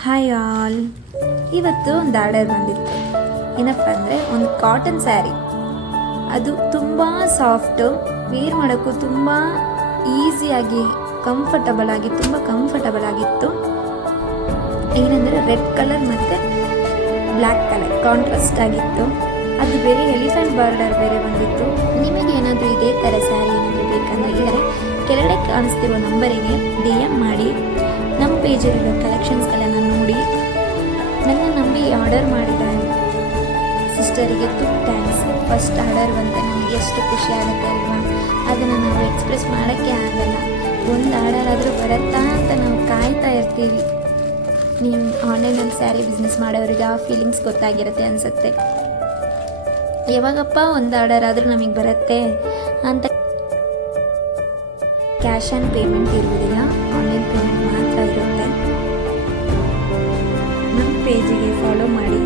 Hi all. ಇವತ್ತು ಒಂದು order ಬಂದಿತ್ತು. ಏನಪ್ಪ ಅಂದರೆ ಒಂದು ಕಾಟನ್ ಸ್ಯಾರಿ. ಅದು ತುಂಬ ಸಾಫ್ಟು, ವೇರ್ ಮಾಡೋಕ್ಕೂ ತುಂಬ ಈಸಿಯಾಗಿ ತುಂಬ ಕಂಫರ್ಟಬಲ್ ಆಗಿತ್ತು. ಏನಂದರೆ ರೆಡ್ ಕಲರ್ ಮತ್ತು ಬ್ಲ್ಯಾಕ್ ಕಲರ್ ಕಾಂಟ್ರಾಸ್ಟ್ ಆಗಿತ್ತು. ಅದು ಬೇರೆ ಎಲಿಫೆಂಟ್ ಬಾರ್ಡರ್ ಬೇರೆ ಬಂದಿತ್ತು. ನಿಮಗೇನಾದರೂ ಇದೇ ಥರ ಸ್ಯಾರಿ ಏನಾದರೂ ಬೇಕಂದ್ರೆ ಕೆಳಗಡೆ ಕಾಣಿಸ್ತಿರೋ ನಂಬರಿಗೆ DM ಮಾಡಿ. ನಮ್ಮ ಪೇಜಲ್ಲಿರೋ ಕಲೆಕ್ಷನ್ಸ್ಗಳನ್ನು ನೋಡಿ ನನ್ನ ನಂಬಿ ಆರ್ಡರ್ ಮಾಡಿದ ಸಿಸ್ಟರಿಗೆ ತುಂಬ ಥ್ಯಾಂಕ್ಸ್. ಫಸ್ಟ್ ಆರ್ಡರ್ ಬಂತ ನಮಗೆ ಎಷ್ಟು ಖುಷಿ ಆಗುತ್ತೆ ಅಲ್ವಾ? ಅದನ್ನು ನಾವು ಎಕ್ಸ್ಪ್ರೆಸ್ ಮಾಡೋಕ್ಕೆ ಆಗಲ್ಲ. ಒಂದು ಆರ್ಡರ್ ಆದರೂ ಬರುತ್ತಾ ಅಂತ ನಾವು ಕಾಯ್ತಾ ಇರ್ತೀವಿ. ನೀವು ಆನ್ಲೈನಲ್ಲಿ ಸ್ಯಾರಿ ಬಿಸ್ನೆಸ್ ಮಾಡೋರಿಗೆ ಆ ಫೀಲಿಂಗ್ಸ್ ಗೊತ್ತಾಗಿರುತ್ತೆ ಅನಿಸುತ್ತೆ. ಯಾವಾಗಪ್ಪ ಒಂದು ಆರ್ಡರ್ ಆದರೂ ನಮಗೆ ಬರುತ್ತೆ ಅಂತ. ಕ್ಯಾಶ್ ಆನ್ ಪೇಮೆಂಟ್ ಇರುವುದಿಲ್ಲ, ಆನ್ಲೈನ್ ಪೇಮೆಂಟ್ ಮಾತ್ರ ಇರುತ್ತೆ. ನಮ್ಮ ಪೇಜಿಗೆ ಫಾಲೋ ಮಾಡಿ.